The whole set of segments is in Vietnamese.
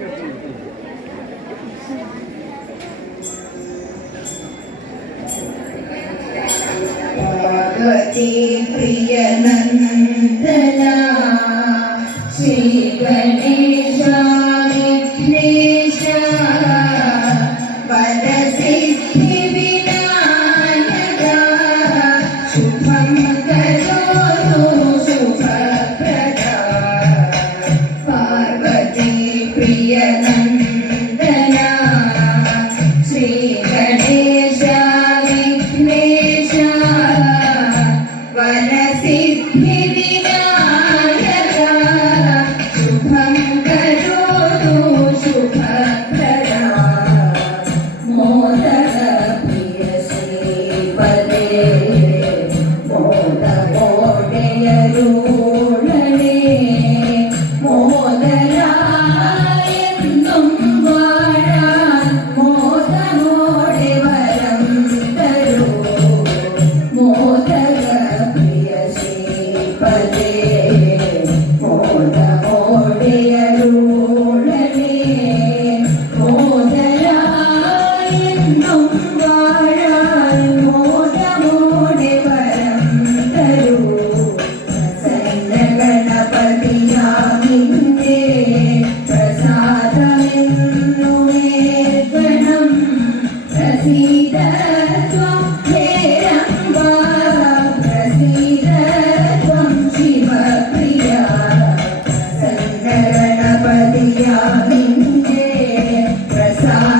Hãy subscribe But Esa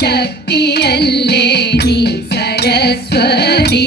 ശക്തിയല്ലേ നീ സരസ്വതി?